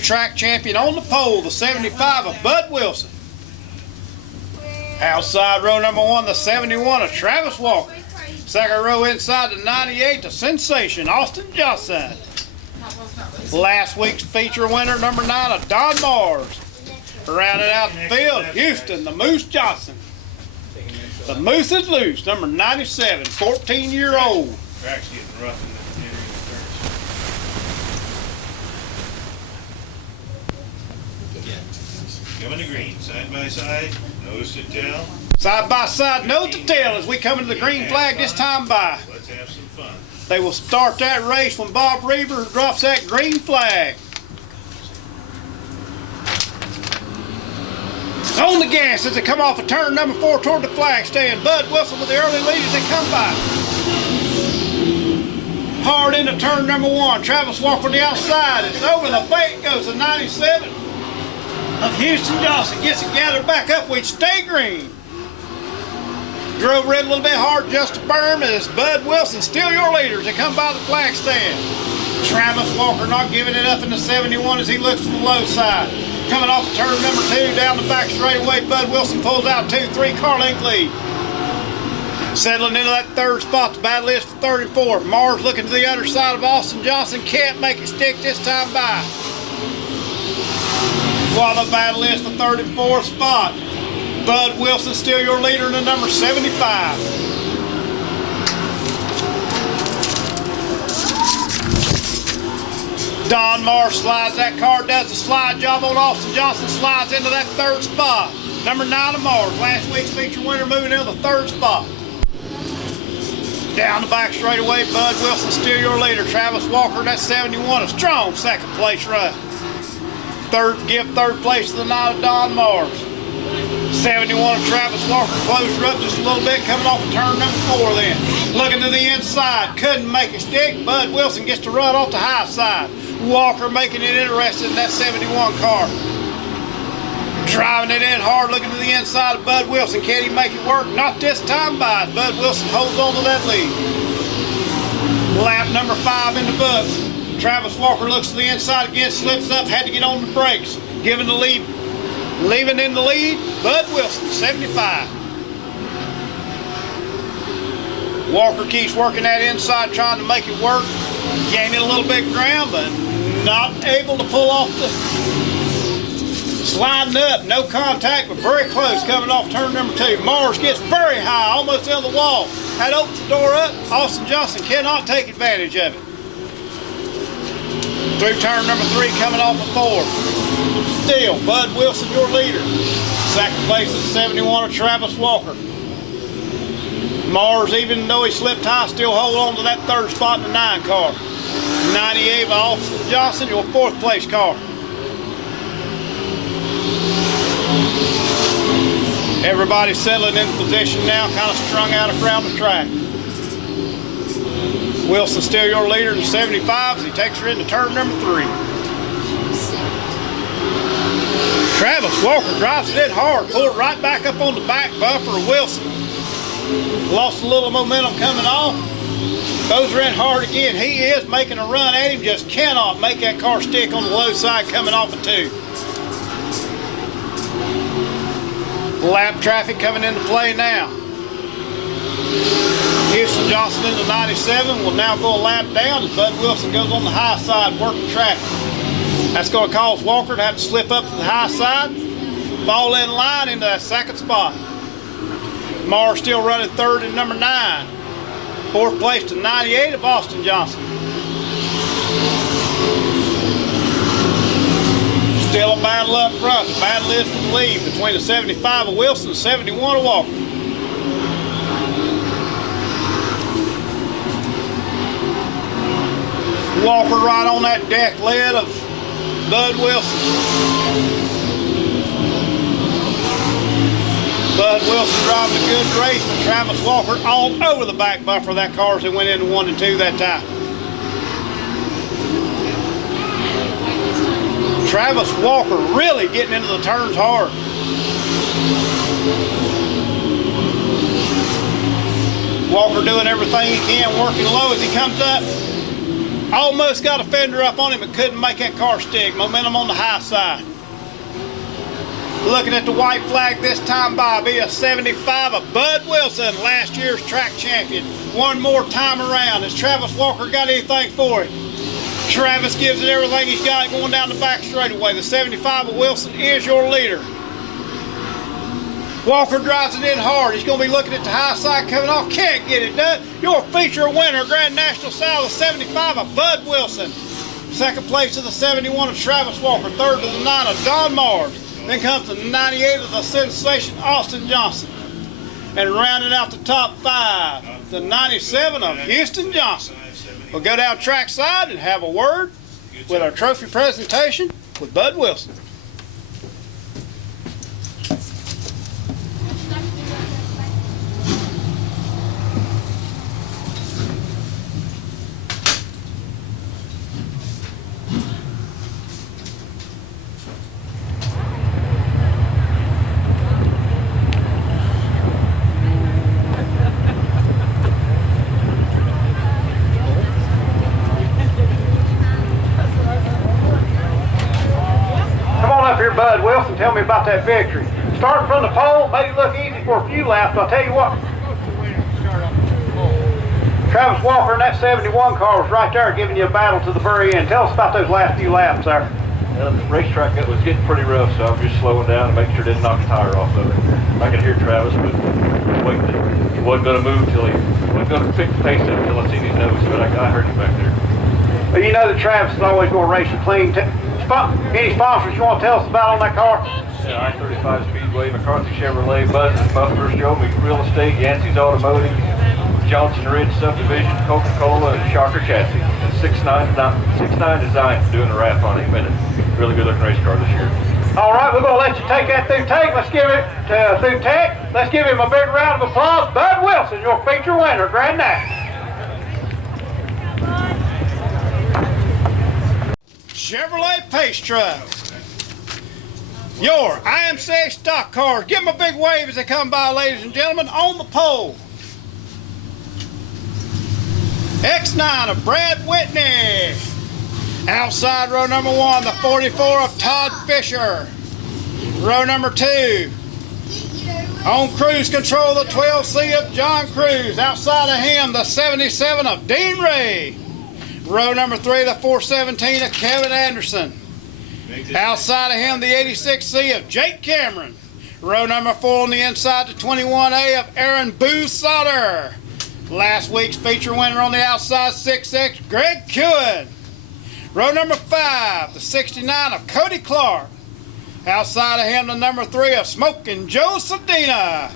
year's track champion on the pole, the 75 of Bud Wilson. Outside row number 1, the 71 of Travis Walker. Second row inside the 98, the sensation, Austin Johnson. Last week's feature winner, number 9 of Don Mars. Rounding out the field, Houston, the Moose Johnson. The Moose is loose, number 97, 14-year-old. Track's getting rough in the coming to green, side by side, nose to tail. Side by side, nose to tail as we come into the green flag this time by. Let's have some fun. They will start that race when Bob Reaver drops that green flag. On the gas as they come off of turn number 4 toward the flag stand. Bud Wilson with the early lead as they come by. Hard into turn number 1. Travis Walker on the outside. It's over the bait goes the 97 of Houston Johnson. Gets it gathered back up. We stay green. Drove red a little bit hard just to burn as Bud Wilson still your leader as they come by the flag stand. Travis Walker not giving it up in the 71 as he looks to the low side. Coming off of turn number 2 down the back straightaway, Bud Wilson pulls out 2-3 car length lead. Settling into that third spot, the battle is for 34. Mars looking to the underside of Austin Johnson, can't make it stick this time by. While the battle is for 34th spot, Bud Wilson still your leader in the number 75. Don Mars slides that car, does the slide job on Austin Johnson, slides into that third spot. Number 9 of Mars, last week's feature winner, moving into the third spot. Down the back straightaway, Bud Wilson still your leader. Travis Walker, that 71, a strong second place run. Give third place to the 9 of Don Mars. 71 of Travis Walker closed her up just a little bit, coming off of turn number 4 then. Looking to the inside, couldn't make it stick. Bud Wilson gets to run off the high side. Walker making it interesting in that 71 car. Driving it in hard, looking to the inside of Bud Wilson. Can he make it work? Not this time by. Bud Wilson holds on to that lead. Lap number 5 in the books. Travis Walker looks to the inside again, slips up, had to get on the brakes. Giving the lead, leaving in the lead, Bud Wilson, 75. Walker keeps working that inside, trying to make it work. Gaining a little bit of ground, but not able to pull off the sliding up. No contact, but very close coming off turn number 2. Mars gets very high, almost on the wall. That opens the door up. Austin Johnson cannot take advantage of it. Through turn number 3, coming off of 4. Still, Bud Wilson, your leader. Second place is 71 of Travis Walker. Mars, even though he slipped high, still hold on to that third spot in the 9 car. 98 by Austin Johnson, your 4th place car. Everybody settling in position now, kind of strung out around the track. Wilson still your leader in the 75 as he takes her into turn number 3. Travis Walker drives it in hard, pulled it right back up on the back bumper of Wilson. Lost a little momentum coming off. Those are in hard again. He is making a run at him, just cannot make that car stick on the low side coming off of 2. Lap traffic coming into play now. Houston Johnson into 97 will now go a lap down as Bud Wilson goes on the high side working traffic. That's going to cause Walker to have to slip up to the high side, fall in line into that second spot. Mars still running 3rd in number 9. 4th place to 98 of Austin Johnson. Still a battle up front. The battle is for the lead between the 75 of Wilson and 71 of Walker. Walker right on that deck lid of Bud Wilson. Bud Wilson driving a good race, and Travis Walker all over the back bumper of that car as they went into 1 and 2 that time. Travis Walker really getting into the turns hard. Walker doing everything he can, working low as he comes up. Almost got a fender up on him, but couldn't make that car stick. Momentum on the high side. Looking at the white flag this time by be a 75 of Bud Wilson, last year's track champion. One more time around. Has Travis Walker got anything for it? Travis gives it everything he's got going down the back straightaway. The 75 of Wilson is your leader. Walker drives it in hard. He's going to be looking at the high side coming off. Can't get it done. Your feature winner, Grand National South, the 75 of Bud Wilson. Second place to the 71 of Travis Walker. Third to the 9 of Don Mars. Then comes the 98 of the sensation Austin Johnson. And rounding out the top 5, the 97 of Houston Johnson. We'll go down trackside and have a word with our trophy presentation with Bud Wilson. Bud Wilson, tell me about that victory. Starting from the pole made it look easy for a few laps, but I'll tell you what. Travis Walker in that 71 car was right there giving you a battle to the very end. Tell us about those last few laps there. The racetrack was getting pretty rough, so I was just slowing down to make sure it didn't knock the tire off of it. I could hear Travis, but he wasn't going to move till he wasn't going to pick the pace up until I seen his nose, but I heard him back there. Well, you know that Travis is always going to race you clean. Any sponsors you want to tell us about on that car? Yeah, I-35 Speedway, McCarthy Chevrolet, Buzz and Buffers, Joe Real Estate, Yancey's Automotive, Johnson Ridge Subdivision, Coca-Cola, and Shocker Chassis. And 6'9" design for doing the wrap on 8 minutes. Really good looking race car this year. All right, we're going to let you take that through Tech. Let's give it to through Tech. Let's give him a big round of applause. Bud Wilson, your feature winner, Grand National. Chevrolet Pace Truck. Your IMCA stock cars. Give them a big wave as they come by, ladies and gentlemen, on the pole. X9 of Brad Whitney. Outside row number 1, the 44 of Todd Fisher. Row number 2. On cruise control, the 12C of John Cruz. Outside of him, the 77 of Dean Ray. Row number 3, the 417 of Kevin Anderson. Outside of him, the 86C of Jake Cameron. Row number 4 on the inside, the 21A of Aaron Booth-Sauter. Last week's feature winner on the outside, 6X, Greg Kewen. Row number 5, the 69 of Cody Clark. Outside of him, the number 3 of Smokin' Joe Sedina.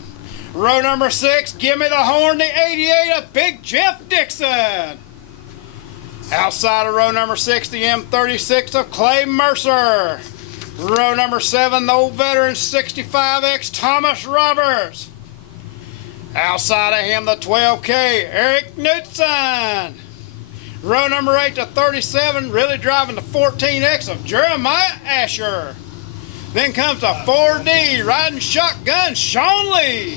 Row number 6, give me the horn, the 88 of Big Jeff Dixon. Outside of row number 6, the M36 of Clay Mercer. Row number 7, the old veteran 65X Thomas Roberts. Outside of him, the 12K Eric Knudsen. Row number 8 to 37, really driving the 14X of Jeremiah Asher. Then comes the 4D riding shotgun Sean Lee.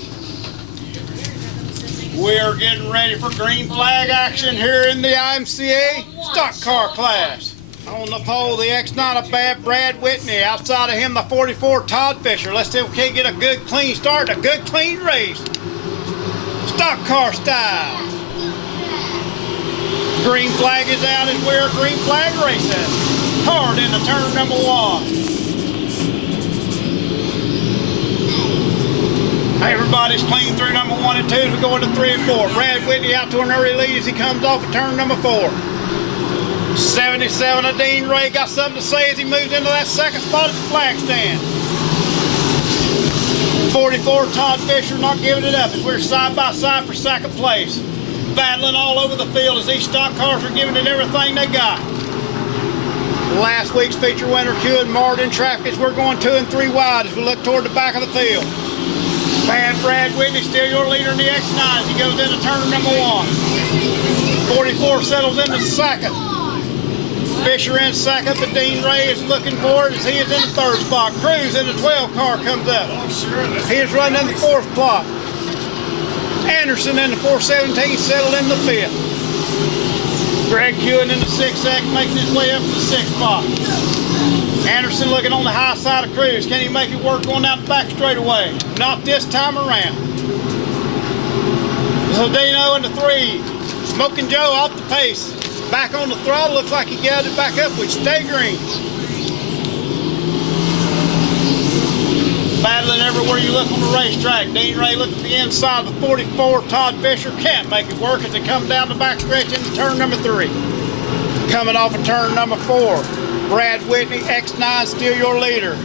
We're getting ready for green flag action here in the IMCA stock car class. On the pole, the X9 of Brad Whitney. Outside of him, the 44 Todd Fisher. Let's see if we can't get a good clean start, a good clean race. Stock car style. Green flag is out as we're green flag racing. Hard into turn number 1. Everybody's clean through number 1 and 2 as we go into 3 and 4. Brad Whitney out to an early lead as he comes off of turn number 4. 77 of Dean Ray got something to say as he moves into that second spot at the flag stand. 44 Todd Fisher not giving it up as we're side by side for second place. Battling all over the field as these stock cars are giving it everything they got. Last week's feature winner, Kewen Martin traffic as we're going 2 and 3 wide as we look toward the back of the field. Brad Whitney still your leader in the X9 as he goes into turn number 1. 44 settles into second. Fisher in second, but Dean Ray is looking for it as he is in the 3rd spot. Cruz in the 12 car comes up. He is running in the 4th spot. Anderson in the 417 settled in the 5th. Greg Kewen in the 6X making his way up to the 6th spot. Anderson looking on the high side of Cruz. Can he make it work going down the back straightaway? Not this time around. Zodino in the 3. Smoking Joe off the pace. Back on the throttle. Looks like he gathered it back up, which stay green. Battling everywhere you look on the racetrack. Dean Ray looking at the inside of the 44. Todd Fisher can't make it work as they come down the back stretch into turn number 3. Coming off of turn number 4. Brad Whitney, X9, still your leader.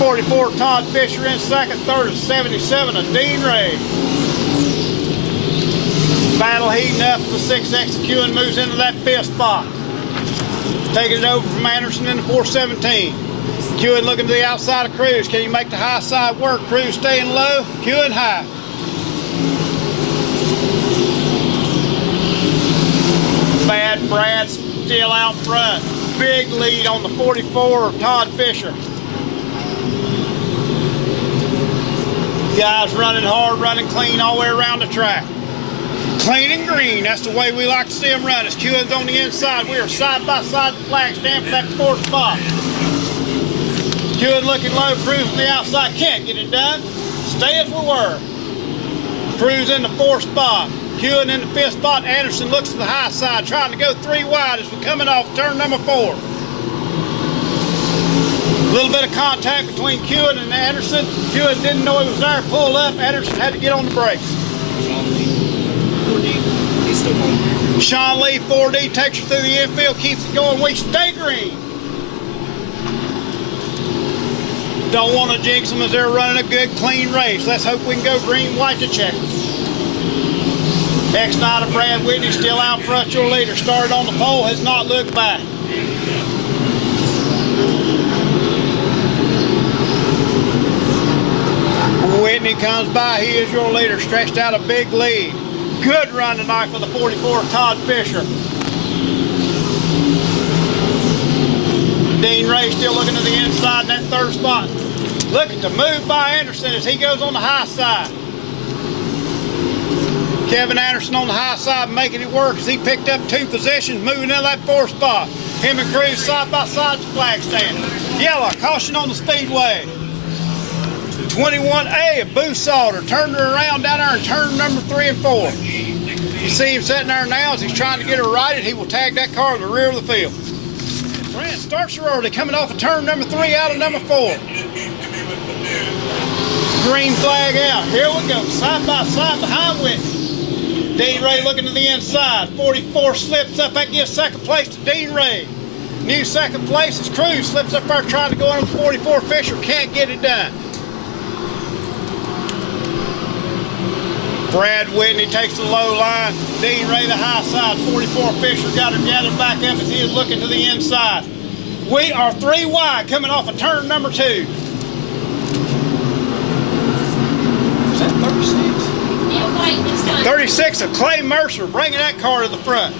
44, Todd Fisher in second. Third is 77 of Dean Ray. Battle heating up. The 6X Kewen moves into that 5th spot. Taking it over from Anderson in the 417. Kewen looking to the outside of Cruz. Can he make the high side work? Cruz staying low. Kewen high. Bad Brad still out front. Big lead on the 44 of Todd Fisher. Guys running hard, running clean all the way around the track. Clean and green, that's the way we like to see them run. As Kewen's on the inside, we are side by side the flag stand for that 4th spot. Kewen looking low, Cruz on the outside, can't get it done. Stay as we were. Cruz in the 4th spot. Kewen in the 5th spot. Anderson looks to the high side, trying to go 3 wide as we're coming off turn number 4. A little bit of contact between Kewen and Anderson. Kewen didn't know he was there, pulled up. Anderson had to get on the brakes. Sean Lee, 4D, takes her through the infield, keeps it going. We stay green. Don't want to jinx them as they're running a good, clean race. Let's hope we can go green, white to check. X9 of Brad Whitney still out front, your leader. Started on the pole, has not looked back. Whitney comes by, he is your leader, stretched out a big lead. Good run tonight for the 44, Todd Fisher. Dean Ray still looking to the inside in that 3rd spot. Look at the move by Anderson as he goes on the high side. Kevin Anderson on the high side making it work as he picked up 2 positions, moving into that 4th spot. Him and Cruz side by side at the flag stand. Yellow, caution on the speedway. 21A of Boo Salter turned her around down there in turn number 3 and 4. You see him sitting there now as he's trying to get her righted. He will tag that car in the rear of the field. Grant starts her early, coming off of turn number 3 out of number 4. Green flag out. Here we go, side by side behind Whitney. Dean Ray looking to the inside. 44 slips up. That gives second place to Dean Ray. New second place is Cruz. Slips up there trying to go on 44. Fisher can't get it done. Brad Whitney takes the low line. Dean Ray the high side. 44 Fisher got her gathered back up as he is looking to the inside. We are 3 wide coming off of turn number 2. Is that 36? 36 of Clay Mercer bringing that car to the front.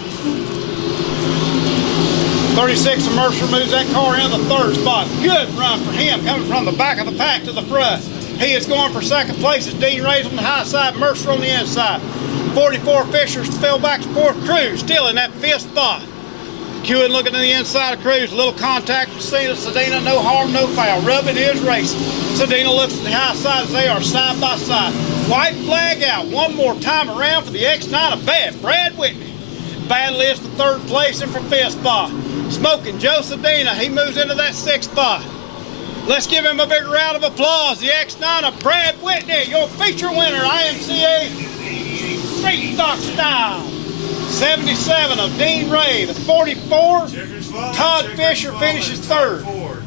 36 of Mercer moves that car into the 3rd spot. Good run for him coming from the back of the pack to the front. He is going for second place as Dean Ray's on the high side, Mercer on the inside. 44 Fisher fell back to 4th. Cruz still in that 5th spot. Kewen looking to the inside of Cruz. A little contact with Sedina. No harm, no foul. Rubbing is racing. Sedina looks at the high side as they are side by side. White flag out. One more time around for the X9 of Brad Whitney. Battle is for 3rd place and for 5th spot. Smoking Joe Sedina. He moves into that 6th spot. Let's give him a big round of applause. The X9 of Brad Whitney, your feature winner, IMCA Street Stock Style. 77 of Dean Ray. The 44, Todd Fisher finishes 3rd.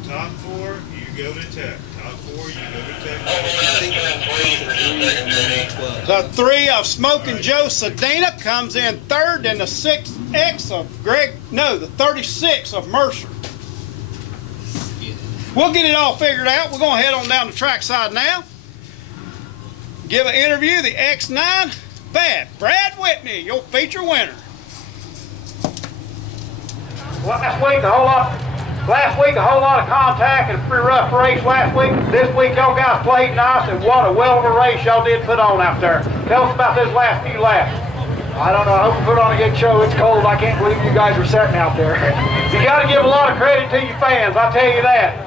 Top 4, you go to Tech. Top 4, you go to Tech. The 3 of Smoking Joe Sedina comes in 3rd, and the 6X of the 36 of Mercer. We'll get it all figured out. We're going to head on down the trackside now. Give an interview, the X9, Brad Whitney, your feature winner. Last week a whole lot of contact and a pretty rough race last week. This week y'all guys played nice, and what a well of a race y'all did put on out there. Tell us about those last few laps. I don't know. I hope we put on a good show. It's cold. I can't believe you guys are sitting out there. You got to give a lot of credit to your fans, I'll tell you that.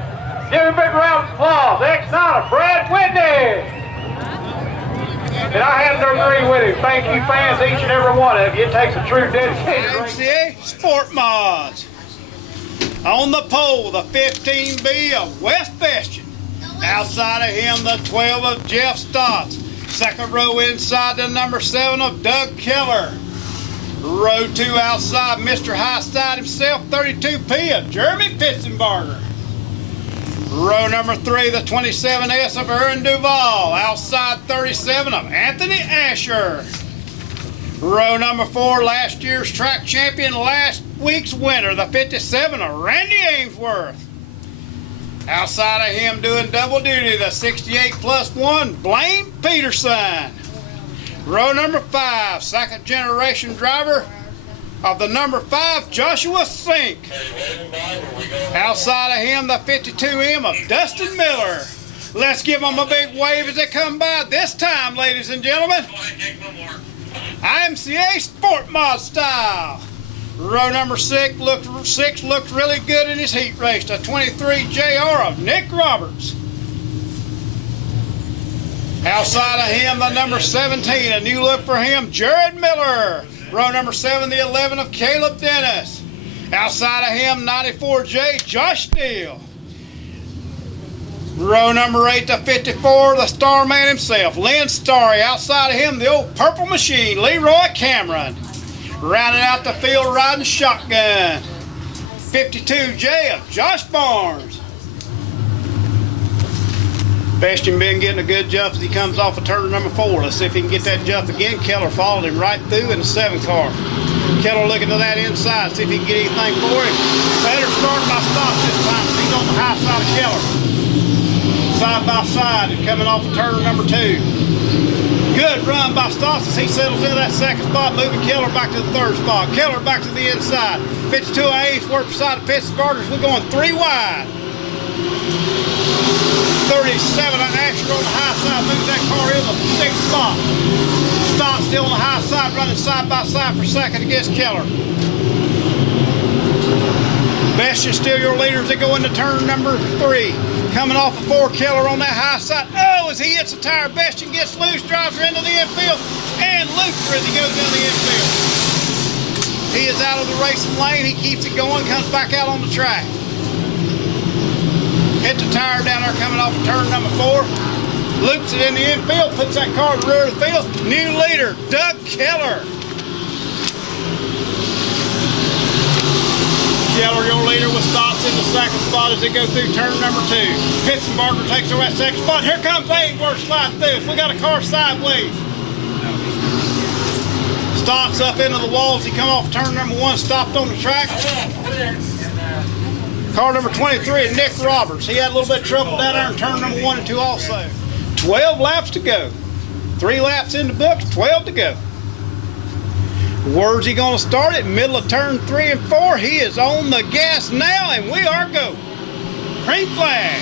Give him a big round of applause. X9 of Brad Whitney. And I have to agree with him. Thank you, fans, each and every one of you. It takes a true dedicated IMCA Sport Mods. On the pole, the 15B of West Bastion. Outside of him, the 12 of Jeff Stotts. Second row inside the number 7 of Doug Keller. Row 2 outside Mr. Highside himself, 32P of Jeremy Pitzenbarger. Row number 3, the 27S of Aaron Duval. Outside 37 of Anthony Asher. Row number 4, last year's track champion, last week's winner, the 57 of Randy Ainsworth. Outside of him doing double duty, the 68+1, Blaine Peterson. Row number 5, second generation driver of the number 5, Joshua Sink. Outside of him, the 52M of Dustin Miller. Let's give them a big wave as they come by. This time, ladies and gentlemen, IMCA Sport Mod style. Row number 6 looked really good in his heat race. The 23 JR of Nick Roberts. Outside of him, the number 17, a new look for him, Jared Miller. Row number 7, the 11 of Caleb Dennis. Outside of him, 94J, Josh Steele. Row number 8, the 54, the star man himself, Lynn Starry. Outside of him, the old purple machine, Leroy Cameron. Rounding out the field, riding shotgun, 52J of Josh Barnes. Bastion been getting a good jump as he comes off of turn number 4. Let's see if he can get that jump again. Keller followed him right through in the 7 car. Keller looking to that inside, see if he can get anything for him. Better start by Stotts this time. He's on the high side of Keller. Side by side and coming off of turn number 2. Good run by Stotts as he settles into that second spot, moving Keller back to the 3rd spot. Keller back to the inside. 52 of Ainsworth beside of Pittsburghers. We're going 3 wide. 37 of Asher on the high side, moves that car in the 6th spot. Stotts still on the high side, running side by side for second against Keller. Bastion still your leaders. They go into turn number 3. Coming off of 4, Keller on that high side. Oh, as he hits the tire, Bastion gets loose, drives her into the infield, and loops her as he goes into the infield. He is out of the racing lane. He keeps it going, comes back out on the track. Hit the tire down there coming off of turn number 4. Loops it in the infield, puts that car in the rear of the field. New leader, Doug Keller. Keller, your leader, with Stotts in the 2nd spot as they go through turn number 2. Pitzenbarger takes over that 2nd spot. Here comes Ainsworth sliding through. We got a car sideways. Stotts up into the walls. He come off turn number 1, stopped on the track. Car number 23, Nick Roberts. He had a little bit of trouble down there in turn number 1 and 2 also. 12 laps to go. 3 laps in the books, 12 to go. Where's he going to start it? Middle of turn 3 and 4. He is on the gas now, and we are go. Green flag.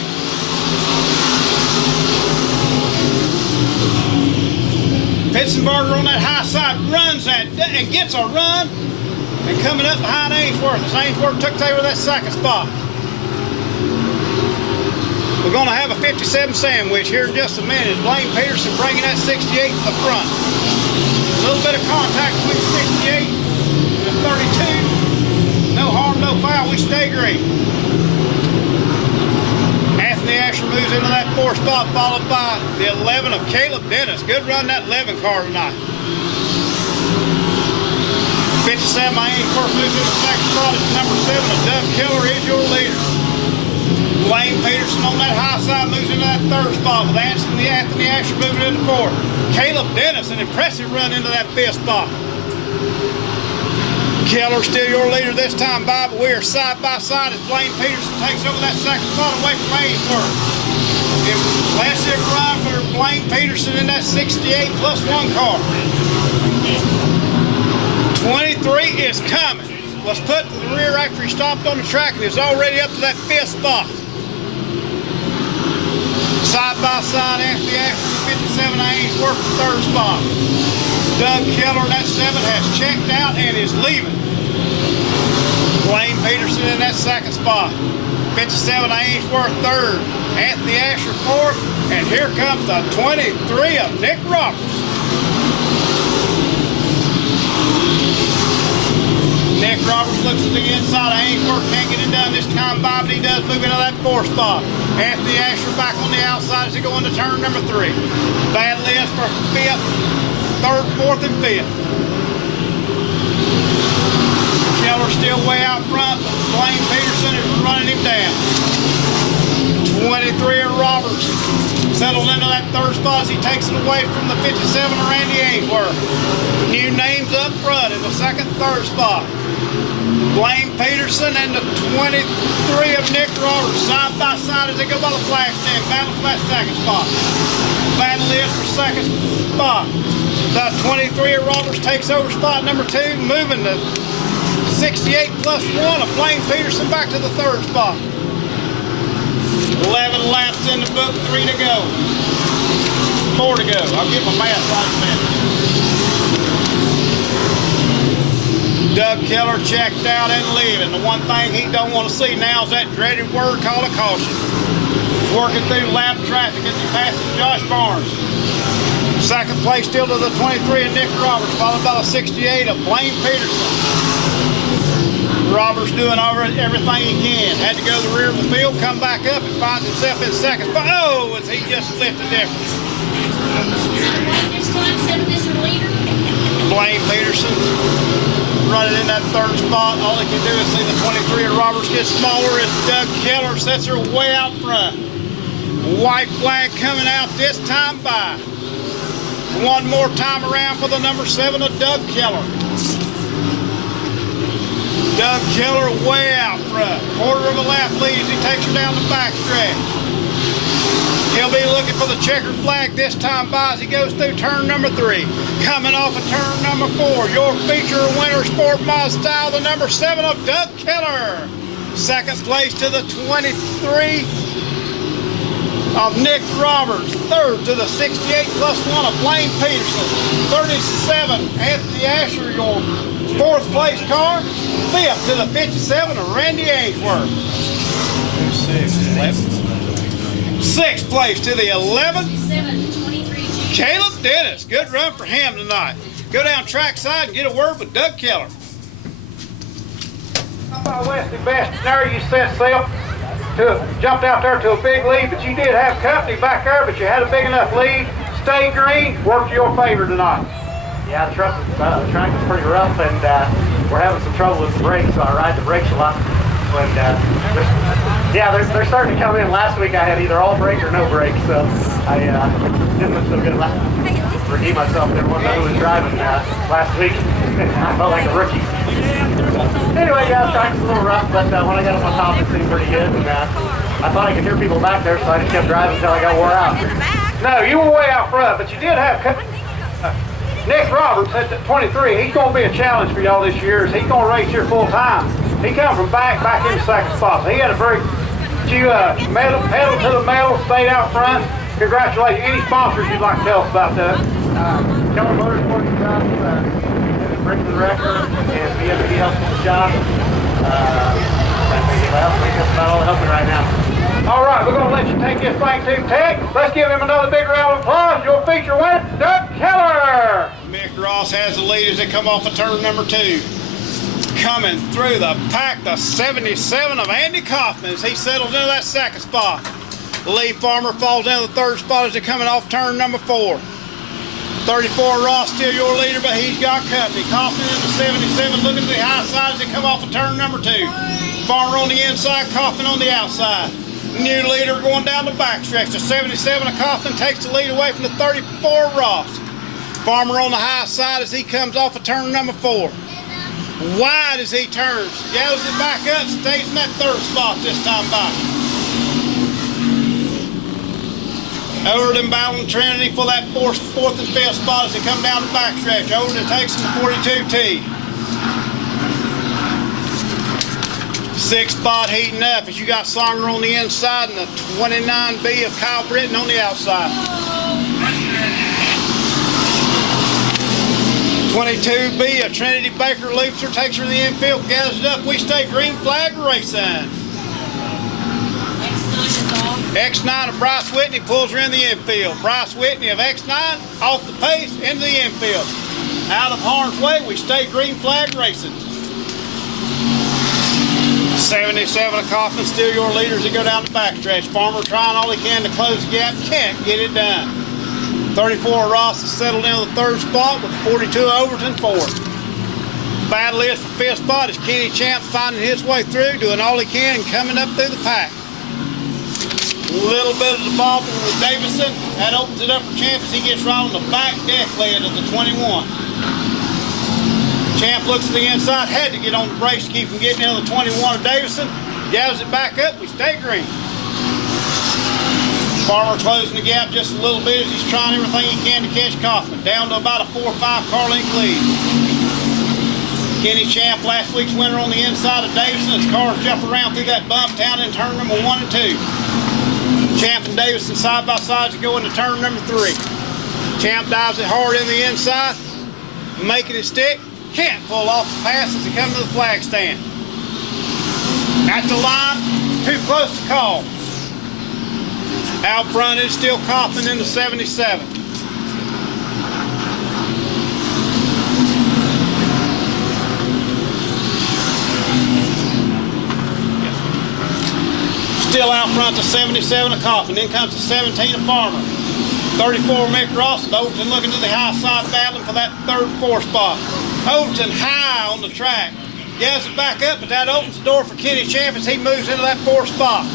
Pitzenbarger on that high side runs that and gets a run. And coming up behind Ainsworth, as Ainsworth took over that 2nd spot. We're going to have a 57 sandwich here in just a minute. Blaine Peterson bringing that 68 to the front. A little bit of contact between 68 and 32. No harm, no foul. We stay green. Anthony Asher moves into that 4th spot, followed by the 11 of Caleb Dennis. Good run that 11 car tonight. 57 Ainsworth moves into the 2nd spot. It's number 7 of Doug Keller is your leader. Blaine Peterson on that high side moves into that 3rd spot with Anthony Asher moving into 4th. Caleb Dennis, an impressive run into that 5th spot. Keller still your leader this time by, but we are side by side as Blaine Peterson takes over that 2nd spot away from Ainsworth. Impressive run for Blaine Peterson in that 68+1 car. 23 is coming. Was put to the rear after he stopped on the track and is already up to that 5th spot. Side by side, Anthony Asher, 57 Ainsworth, the 3rd spot. Doug Keller in that 7 has checked out and is leaving. Blaine Peterson in that 2nd spot. 57 Ainsworth 3rd. Anthony Asher 4th. And here comes the 23 of Nick Roberts. Nick Roberts looks at the inside of Ainsworth, can't get it done this time by, but he does move into that 4th spot. Anthony Asher back on the outside as he go into turn number 3. Bad list for 5th, 3rd, 4th, and 5th. Keller still way out front, but Blaine Peterson is running him down. 23 of Roberts settled into that 3rd spot as he takes it away from the 57 of Randy Ainsworth. New names up front in the 2nd, 3rd spot. Blaine Peterson and the 23 of Nick Roberts side by side as they go by the flag stand. Battle for that 2nd spot. Battle is for 2nd spot. The 23 of Roberts takes over spot number 2, moving to 68 plus 1 of Blaine Peterson back to the 3rd spot. 11 laps in the book, 3 to go. 4 to go. I'll get my math right in a minute. Doug Keller checked out and leaving. The one thing he don't want to see now is that dreaded word called a caution. Working through lap traffic as he passes Josh Barnes. 2nd place still to the 23 of Nick Roberts, followed by the 68 of Blaine Peterson. Roberts doing everything he can. Had to go to the rear of the field, come back up, and finds himself in 2nd. But oh, as he just split the difference. Blaine Peterson running in that 3rd spot. All he can do is see the 23 of Roberts get smaller as Doug Keller sets her way out front. White flag coming out this time by. One more time around for the number 7 of Doug Keller. Doug Keller way out front. Quarter of a lap lead as he takes her down the backstretch. He'll be looking for the checkered flag this time by as he goes through turn number 3. Coming off of turn number 4, your feature winner sport mod style, the number 7 of Doug Keller. 2nd place to the 23 of Nick Roberts. 3rd to the 68 plus 1 of Blaine Peterson. 37, Anthony Asher, your 4th place car. 5th to the 57 of Randy Ainsworth. 6th place to the 11. Caleb Dennis. Good run for him tonight. Go down trackside and get a word with Doug Keller. How about Wesley Best there? You set sail jumped out there to a big lead, but you did have company back there, but you had a big enough lead. Stay green, worked to your favor tonight. Yeah, the track was pretty rough, and we're having some trouble with the brakes, so I ride the brakes a lot. And they're starting to come in. Last week I had either all brake or no brake, so I didn't look so good last redeem myself. Everyone knew who was driving last week. I felt like a rookie. Anyway, yeah, the track's a little rough, but when I got up on top, it seemed pretty good. And I thought I could hear people back there, so I just kept driving until I got wore out. No, you were way out front, but you did have Nick Roberts at 23. He's going to be a challenge for y'all this year. He's going to race here full time. He come from back in the 2nd spot. So he had a very pedal to the metal, stayed out front. Congratulations. Any sponsors you'd like to tell us about that? Keller Motorsports brings the record, and BFD helps with the job. I think that's about all helping right now. All right, we're going to let you take this thing to Tech. Let's give him another big round of applause. Your feature winner, Doug Keller. Mick Ross has the lead as they come off of turn number 2. Coming through the pack, the 77 of Andy Kaufman as he settles into that 2nd spot. Lee Farmer falls into the 3rd spot as they're coming off turn number 4. 34 Ross still your leader, but he's got company. Kaufman in the 77 looking to the high side as they come off of turn number 2. Farmer on the inside, Kaufman on the outside. New leader going down the backstretch. The 77 of Kaufman takes the lead away from the 34 Ross. Farmer on the high side as he comes off of turn number 4. Wide as he turns, gathers it back up, stays in that 3rd spot this time by. Overton battling Trinity for that 4th and 5th spot as they come down the backstretch. Overton takes him to 42T. 6th spot heating up as you got Songer on the inside and the 29B of Kyle Britton on the outside. 22B, a Trinity Baker loops her, takes her to the infield, gathers it up. We stay green flag racing. X9 of Bryce Whitney pulls her in the infield. Bryce Whitney of X9 off the pace into the infield. Out of harm's way, we stay green flag racing. 77 of Kaufman, still your leaders that go down the backstretch. Farmer trying all he can to close the gap, can't get it done. 34 of Ross has settled into the third spot with 42 of Overton fourth. Battle is for fifth spot as Kenny Champ finding his way through, doing all he can and coming up through the pack. A little bit of the ball with Davison. That opens it up for Champ as he gets right on the back deck lid of the 21. Champ looks to the inside, had to get on the brakes to keep from getting into the 21 of Davison. Gathers it back up, we stay green. Farmer closing the gap just a little bit as he's trying everything he can to catch Kaufman. Down to about a 4 or 5 car length lead. Kenny Champ, last week's winner on the inside of Davison. His cars jump around through that bump down in turn number 1 and 2. Champ and Davison side by side to go into turn number 3. Champ dives it hard in the inside, making it stick. Can't pull off the pass as he comes to the flag stand. At the line, too close to call. Out front is still Kaufman in the 77. Still out front to 77 of Kaufman. Then comes to 17 of Farmer. 34 Mick Ross and Overton looking to the high side, battling for that third and fourth spot. Overton high on the track. Gathers it back up, but that opens the door for Kenny Champ as he moves into that fourth spot.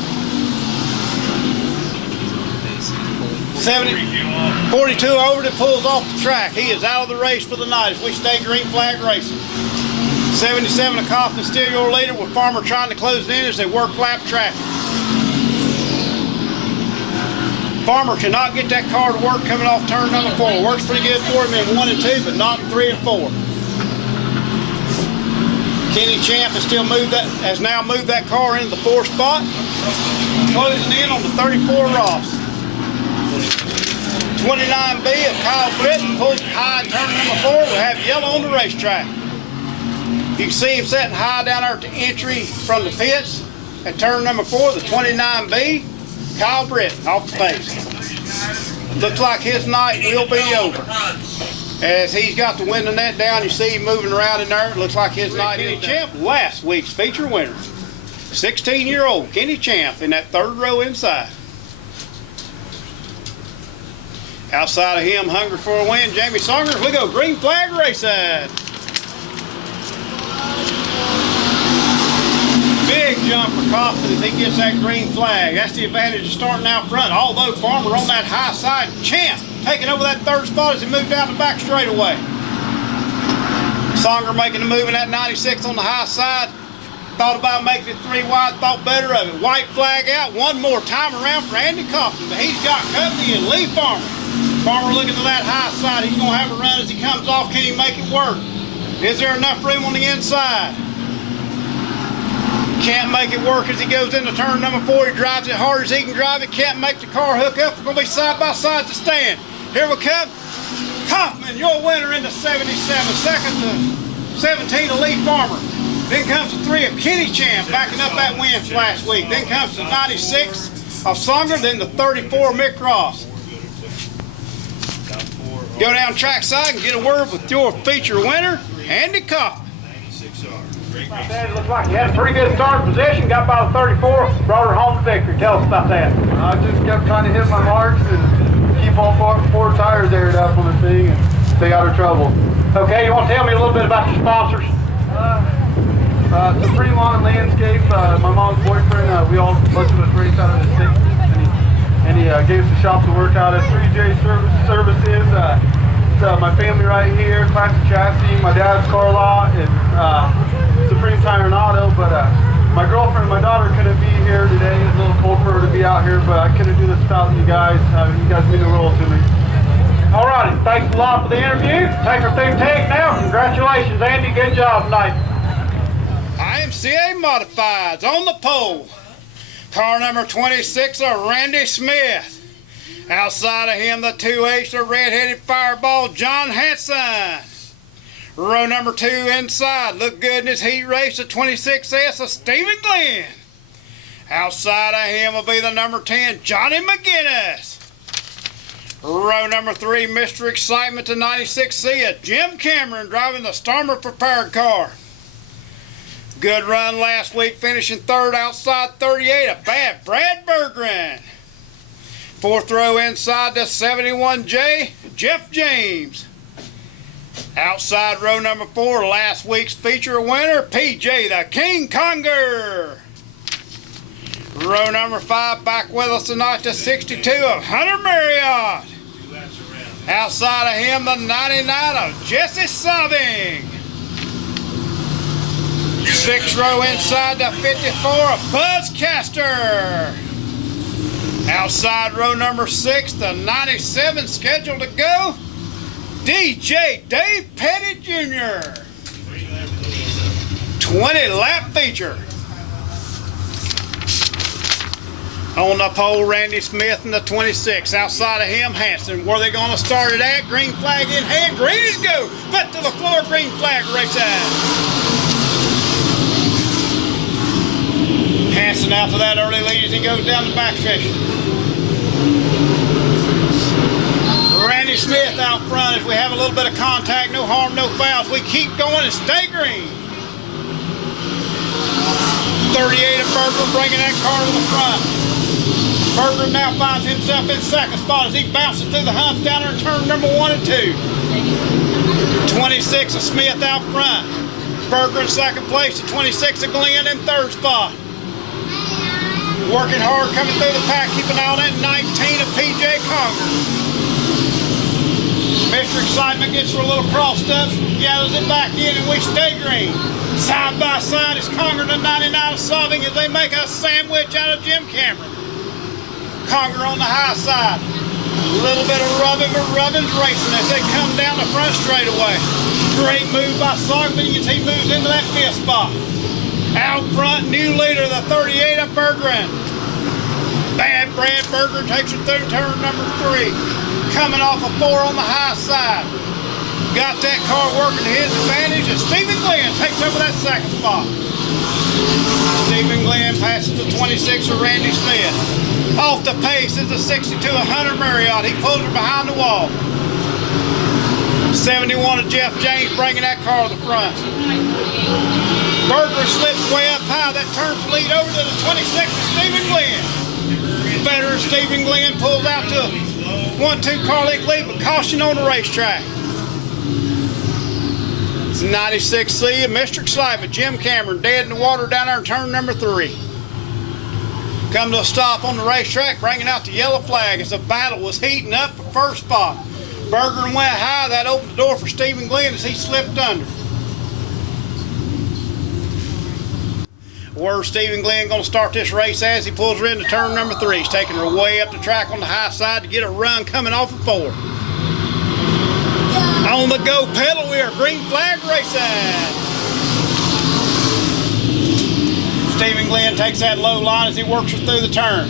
42 Overton pulls off the track. He is out of the race for the night as we stay green flag racing. 77 of Kaufman still your leader with Farmer trying to close it in as they work lap traffic. Farmer cannot get that car to work coming off turn number 4. Works pretty good for him in 1 and 2, but not in 3 and 4. Kenny Champ has now moved that car into the 4th spot. Closing in on the 34 Ross. 29B of Kyle Britton pulls high in turn number 4. We'll have yellow on the racetrack. You can see him setting high down there at the entry from the pits at turn number 4, the 29B. Kyle Britton off the pace. Looks like his night will be over. As he's got the window net down, you see him moving around in there. It looks like his night is Champ, last week's feature winner. 16-year-old Kenny Champ in that third row inside. Outside of him, hungry for a win, Jamie Saunders. We go green flag racing. Big jump for Kaufman as he gets that green flag. That's the advantage of starting out front. Although Farmer on that high side, Champ taking over that third spot as he moved down the back straightaway. Songer making a move in that 96 on the high side. Thought about making it 3 wide, thought better of it. White flag out, one more time around for Andy Kaufman, but he's got company in Lee Farmer. Farmer looking to that high side. He's going to have a run as he comes off. Can he make it work? Is there enough room on the inside? Can't make it work as he goes into turn number 4. He drives it hard as he can drive it. Can't make the car hook up. We're going to be side by side to stand. Here we come. Kaufman, your winner in the 77. Second to 17 to Lee Farmer. Then comes the 3 of Kenny Champ, backing up that win from last week. Then comes the 96 of Songer. Then the 34 of Mick Ross. Go down trackside and get a word with your feature winner, Andy Kaufman. It looks like you had a pretty good start position, got by the 34, brought her home to victory. Tell us about that. I just kept trying to hit my marks and keep all four tires aired up on the thing and stay out of trouble. Okay, you want to tell me a little bit about your sponsors? It's a pretty long landscape. My mom's boyfriend, we all most of us race out of the state, and he gave us a shop to work out at 3J Services. It's my family right here, Classic Chassis, my dad's car lot, and Supreme Tire and Auto, but my girlfriend and my daughter couldn't be here today. It's a little cold for her to be out here, but I couldn't do this without you guys. You guys mean the world to me. All righty, thanks a lot for the interview. Take her through take now. Congratulations, Andy. Good job tonight. IMCA Modifieds on the pole. Car number 26 of Randy Smith. Outside of him, the 2H, the red-headed fireball, John Hanson. Row number 2 inside. Look good in his heat race, the 26S of Stephen Glenn. Outside of him will be the number 10, Johnny McGinnis. Row number 3, Mr. Excitement, the 96C of Jim Cameron, driving the Stormer prepared car. Good run last week, finishing 3rd outside 38 of Bad Brad Berggren. 4th row inside the 71J, Jeff James. Outside row number 4, last week's feature winner, PJ the King Conger. Row number 5, back with us tonight, the 62 of Hunter Marriott. Outside of him, the 99 of Jesse Sobbing. 6th row inside, the 54 of Buzz Caster. Outside row number 6, the 97 scheduled to go, DJ Dave Petty Jr. 20 lap feature. On the pole, Randy Smith and the 26. Outside of him, Hanson. Where they going to start it at? Green flag in hand. Green is go. Foot to the floor. Green flag race out. Hanson out to that early lead as he goes down the back stretch. Randy Smith out front as we have a little bit of contact. No harm, no fouls. We keep going and stay green. 38 of Berger bringing that car to the front. Berger now finds himself in 2nd spot as he bounces through the humps down there in turn number 1 and 2. 26 of Smith out front. Berger in 2nd place. The 26 of Glenn in 3rd spot. Working hard coming through the pack. Keep an eye on that 19 of PJ Conger. Mr. Excitement gets her a little crossed up, gathers it back in, and we stay green. Side by side is Conger and 99 of Sobbing as they make a sandwich out of Jim Cameron. Conger on the high side. A little bit of rubbing, but Rubbin's racing as they come down the front straightaway. Great move by Sobbing as he moves into that 5th spot. Out front, new leader, the 38 of Berggren. Bad Brad Berggren takes her through turn number 3. Coming off a 4 on the high side. Got that car working to his advantage, and Stephen Glenn takes over that 2nd spot. Stephen Glenn passes the 26 of Randy Smith. Off the pace is the 62 of Hunter Marriott. He pulls her behind the wall. 71 of Jeff James bringing that car to the front. Berger slips way up high. That turns the lead over to the 26 of Stephen Glenn. Veteran Stephen Glenn pulls out to a 1-2 car length lead, but caution on the racetrack. It's 96C of Mr. Excitement, Jim Cameron, dead in the water down there in turn number 3. Come to a stop on the racetrack, bringing out the yellow flag as the battle was heating up for 1st spot. Berger went high. That opened the door for Stephen Glenn as he slipped under. Where's Stephen Glenn going to start this race as he pulls her into turn number 3. He's taking her way up the track on the high side to get a run coming off of 4. On the go pedal, we are green flag racing. Stephen Glenn takes that low line as he works her through the turn.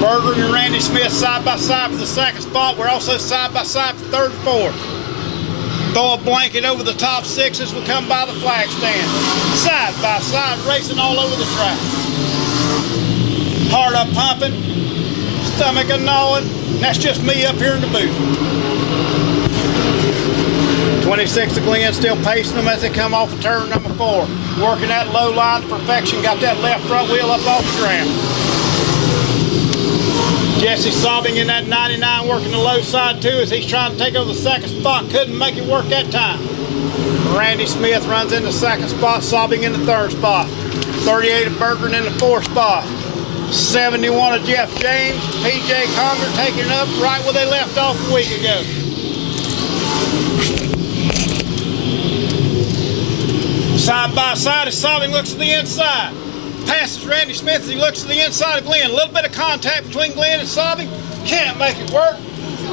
Berger and Randy Smith side by side for the 2nd spot. We're also side by side for 3rd and 4th. Throw a blanket over the top 6 as we come by the flag stand. Side by side racing all over the track. Heart up pumping, stomach a gnawing. That's just me up here in the booth. 26 of Glenn still pacing them as they come off of turn number 4. Working that low line to perfection. Got that left front wheel up off the ground. Jesse Sobbing in that 99 working the low side too as he's trying to take over the 2nd spot. Couldn't make it work that time. Randy Smith runs in the 2nd spot. Sobbing in the 3rd spot. 38 of Berger in the 4th spot. 71 of Jeff James. PJ Conger taking it up right where they left off a week ago. Side by side as Sobbing looks to the inside. Passes Randy Smith as he looks to the inside of Glenn. A little bit of contact between Glenn and Sobbing. Can't make it work.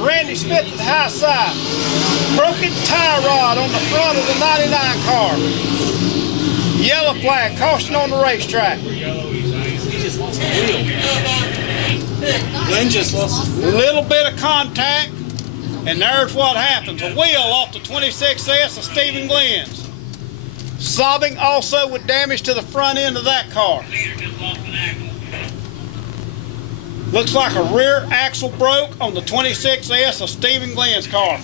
Randy Smith to the high side. Broken tie rod on the front of the 99 car. Yellow flag, caution on the racetrack. He just lost the wheel. Glenn just lost his wheel. Little bit of contact. And there's what happens. A wheel off the 26S of Stephen Glenn's. Sobbing also with damage to the front end of that car. Looks like a rear axle broke on the 26S of Stephen Glenn's car.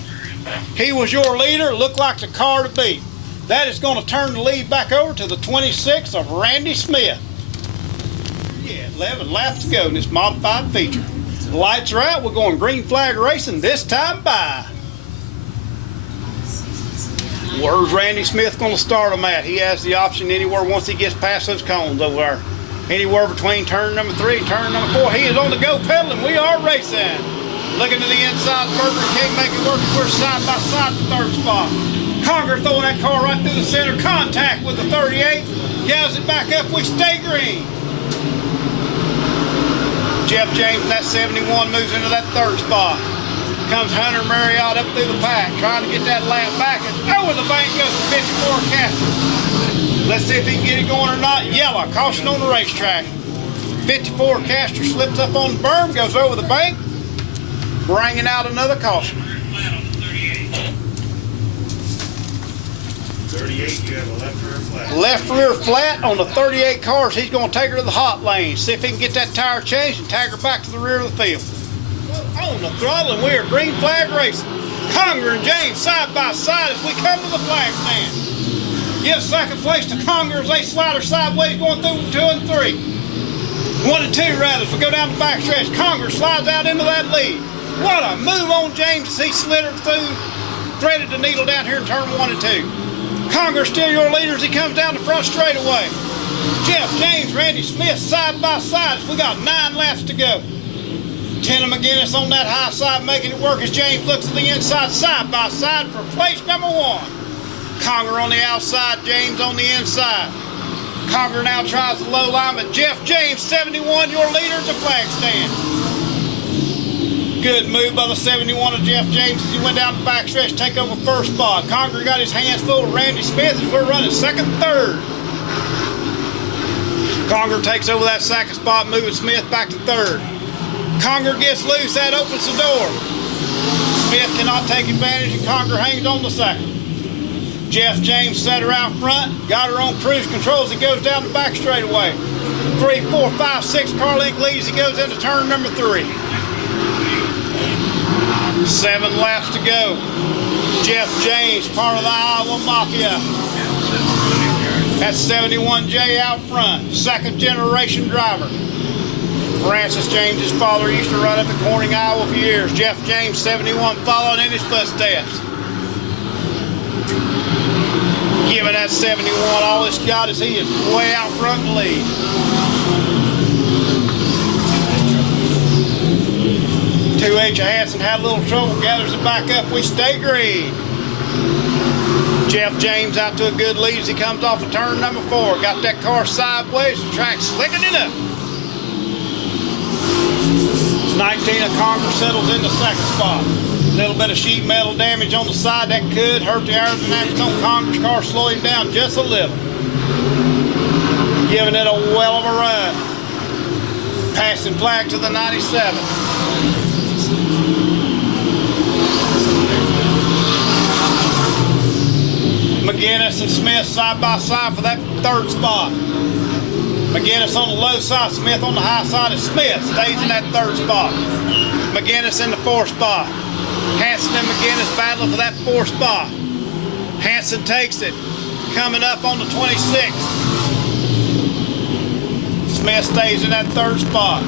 He was your leader, looked like the car to beat. That is going to turn the lead back over to the 26 of Randy Smith. Yeah, 11 laps to go in this modified feature. The lights are out, we're going green flag racing this time by. Where's Randy Smith going to start him at? He has the option anywhere once he gets past those cones over there. Anywhere between turn number 3 and turn number 4. He is on the go pedaling. We are racing. Looking to the inside, Burger King making work. We're side by side for third spot. Conger throwing that car right through the center. Contact with the 38. Gals it back up. We stay green. Jeff James in that 71 moves into that third spot. Comes Hunter Marriott up through the pack, trying to get that lap back. And over the bank goes the 54 Castor. Let's see if he can get it going or not. Yellow, caution on the racetrack. 54 Castor slips up on the berm, goes over the bank, bringing out another caution. 38, you have a left rear flat. Left rear flat on the 38 cars. He's going to take her to the hot lane. See if he can get that tire changed and tag her back to the rear of the field. On the throttle, and we are green flag racing. Conger and James side by side as we come to the flag stand. Give second place to Conger as they slide her sideways going through 2 and 3. 1 and 2 rather as we go down the back stretch. Conger slides out into that lead. What a move on James as he slid her through, threaded the needle down here in turn 1 and 2. Conger still your leader as he comes down the front straightaway. Jeff James, Randy Smith side by side as we got 9 laps to go. Tina McGinnis on that high side making it work as James looks to the inside side by side for place number 1. Conger on the outside, James on the inside. Conger now tries the low line, but Jeff James, 71, your leader at the flag stand. Good move by the 71 of Jeff James as he went down the backstretch, take over first spot. Conger got his hands full of Randy Smith as we're running second, third. Conger takes over that second spot, moving Smith back to third. Conger gets loose, that opens the door. Smith cannot take advantage and Conger hangs on the second. Jeff James set her out front, got her on cruise control as he goes down the back straightaway. 3, 4, 5, 6 car length lead as he goes into turn number 3. 7 laps to go. Jeff James, part of the Iowa Mafia. That's 71J out front, second generation driver. Francis James's father used to run up at Corning, Iowa for years. Jeff James, 71, following in his footsteps. Giving that 71 all it's got as he is way out front in the lead. H. Hansen had a little trouble, gathers it back up, we stay green. Jeff James out to a good lead as he comes off of turn number 4. Got that car sideways, the track slicking it up. 19 of Conger settles in the second spot. A little bit of sheet metal damage on the side that could hurt the aerodynamics on Conger's car, slow him down just a little. Giving it a well of a run. Passing flag to the 97. McGinnis and Smith side by side for that third spot. McGinnis on the low side, Smith on the high side, and Smith stays in that third spot. McGinnis in the 4th spot. Hansen and McGinnis battling for that 4th spot. Hansen takes it, coming up on the 26. Smith stays in that 3rd spot.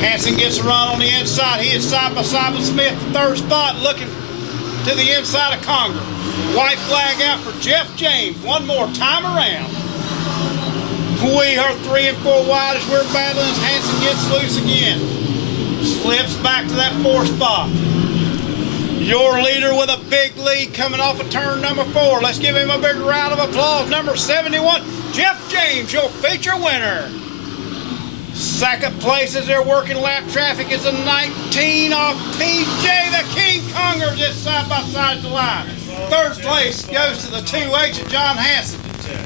Hansen gets a run on the inside. He is side by side with Smith, the 3rd spot, looking to the inside of Conger. White flag out for Jeff James one more time around. We are 3 and 4 wide as we're battling as Hansen gets loose again. Slips back to that 4th spot. Your leader with a big lead coming off of turn number 4. Let's give him a big round of applause. Number 71, Jeff James, your feature winner. Second place as they're working lap traffic is a 19 off PJ, the King Conger, just side by side the line. 3rd place goes to the 2H of John Hansen.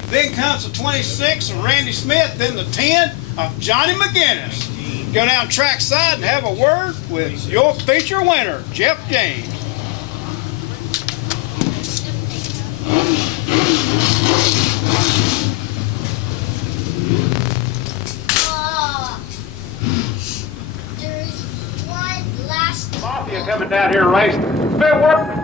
Then comes the 26 of Randy Smith, then the 10 of Johnny McGinnis. Go down trackside and have a word with your feature winner, Jeff James. Mafia coming down here racing. Been working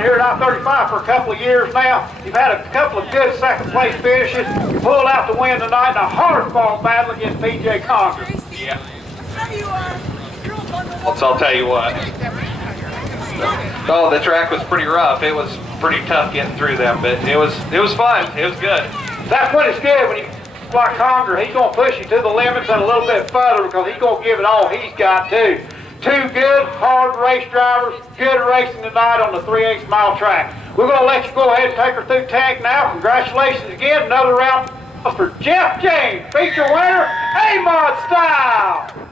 here at I-35 for a couple of years now. You've had a couple of good second place finishes. You pulled out the win tonight in a hard-fought battle against PJ Conger. Yeah. Well, so I'll tell you what. Oh, the track was pretty rough. It was pretty tough getting through them, but it was fun. It was good. That's what it's good when you like Conger. He's going to push you to the limits and a little bit further because he's going to give it all he's got too. Two good, hard race drivers, good racing tonight on the 3/8 mile track. We're going to let you go ahead and take her through tag now. Congratulations again. Another round for Jeff James, feature winner, A-Mod style.